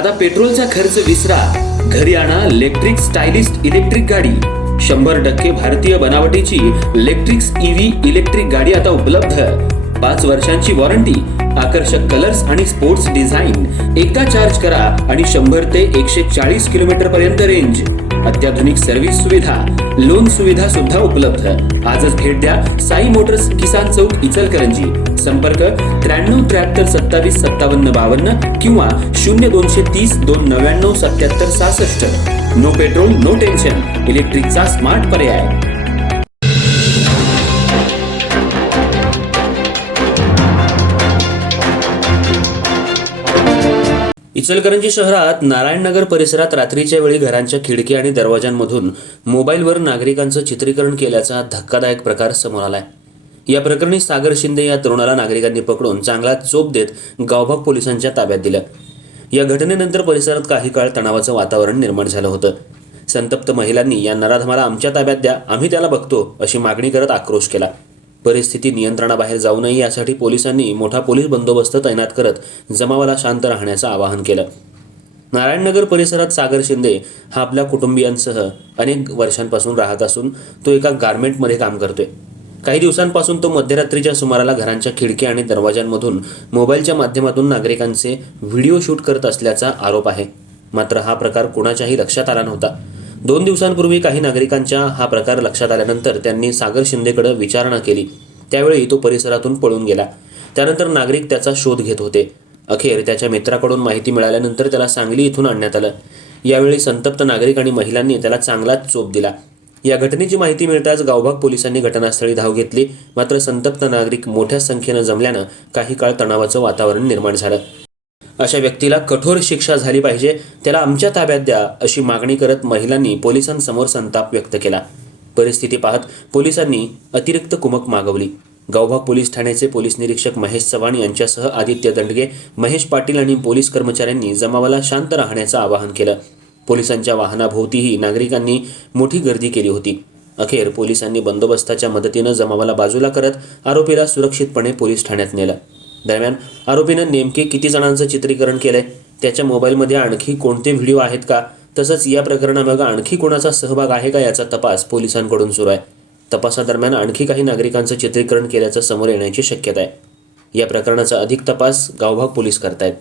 आता पेट्रोलचा खर्च विसरा, घरी आणा इलेक्ट्रिक स्टायलिस्ट इलेक्ट्रिक गाडी। 100% भारतीय बनावटीची इलेक्ट्रिक्स ईव्ही इलेक्ट्रिक गाडी आता उपलब्ध। 5 वर्षांची वॉरंटी, आकर्षक कलर्स आणि स्पोर्ट्स डिझाइन। एकदा चार्ज करा आणि 100 ते 140 किलोमीटर पर्यंत रेंज। अत्याधुनिक सर्व्हिस सुविधा, लोन सुविधा सुद्धा उपलब्ध। आजच भेट द्या साई मोटर्स, किसान चौक, इचलकरंजी। संपर्क 93 73 27 57 52 किंवा 0230 299 77 66। नो पेट्रोल नो टेन्शन, इलेक्ट्रिकचा स्मार्ट पर्याय। इचलकरंजी शहरात नारायणनगर परिसरात रात्रीच्या वेळी घरांच्या खिडकी आणि दरवाजांमधून मोबाईलवर नागरिकांचं चित्रीकरण केल्याचा धक्कादायक प्रकार समोर आलाय। या प्रकरणी सागर शिंदे या तरुणाला नागरिकांनी पकडून चांगला चोप देत गावभाग पोलिसांच्या ताब्यात दिलं। या घटनेनंतर परिसरात काही काळ तणावाचं वातावरण निर्माण झालं होतं। संतप्त महिलांनी या नराधमाला आमच्या ताब्यात द्या, आम्ही त्याला बघतो अशी मागणी करत आक्रोश केला। परिस्थिती नियंत्रणाबाहेर जाऊ नये यासाठी पोलिसांनी मोठा पोलीस बंदोबस्त तैनात करत जमावाला शांत राहण्याचं आवाहन केलं। नारायणनगर परिसरात सागर शिंदे हा आपल्या कुटुंबियांसह अनेक वर्षांपासून राहत असून तो एका गारमेंटमध्ये काम करतोय। काही दिवसांपासून तो मध्यरात्रीच्या सुमाराला घरांच्या खिडकी आणि दरवाजांमधून मोबाईलच्या माध्यमातून नागरिकांचे व्हिडिओ शूट करत असल्याचा आरोप आहे। मात्र हा प्रकार कुणाच्याही लक्षात आला नव्हता। 2 दिवसांपूर्वी काही नागरिकांच्या हा प्रकार लक्षात आल्यानंतर त्यांनी सागर शिंदेकडे विचारणा केली। त्यावेळी तो परिसरातून पळून गेला। त्यानंतर नागरिक त्याचा शोध घेत होते। अखेर त्याच्या मित्राकडून माहिती मिळाल्यानंतर त्याला सांगली इथून आणण्यात आलं। यावेळी संतप्त नागरिक आणि महिलांनी त्याला चांगलाच चोप दिला। या घटनेची माहिती मिळताच गावभाग पोलिसांनी घटनास्थळी धाव घेतली। मात्र संतप्त नागरिक मोठ्या संख्येनं जमल्यानं काही काळ तणावाचं वातावरण निर्माण झालं। अशा व्यक्तीला कठोर शिक्षा झाली पाहिजे, त्याला आमच्या ताब्यात द्या अशी मागणी करत महिलांनी पोलिसांसमोर संताप व्यक्त केला। परिस्थिती पाहत पोलिसांनी अतिरिक्त कुमक मागवली। गावभाग पोलीस ठाण्याचे पोलीस निरीक्षक महेश चव्हाण यांच्यासह आदित्य दंडगे, महेश पाटील आणि पोलीस कर्मचाऱ्यांनी जमावाला शांत राहण्याचं आवाहन केलं। पोलिसांच्या वाहनाभोवतीही नागरिकांनी मोठी गर्दी केली होती। अखेर पोलिसांनी बंदोबस्ताच्या मदतीनं जमावाला बाजूला करत आरोपीला सुरक्षितपणे पोलीस ठाण्यात नेलं। दरम्यान आरोपीनं नेमके किती जणांचं चित्रीकरण केलंय, त्याच्या मोबाईलमध्ये आणखी कोणते व्हिडिओ आहेत का, तसंच या प्रकरणामागे आणखी कोणाचा सहभाग आहे का याचा तपास पोलिसांकडून सुरू आहे। तपासादरम्यान आणखी काही नागरिकांचं चित्रीकरण केल्याचं समोर येण्याची शक्यता आहे। या प्रकरणाचा अधिक तपास गावभाग पोलीस करतायत।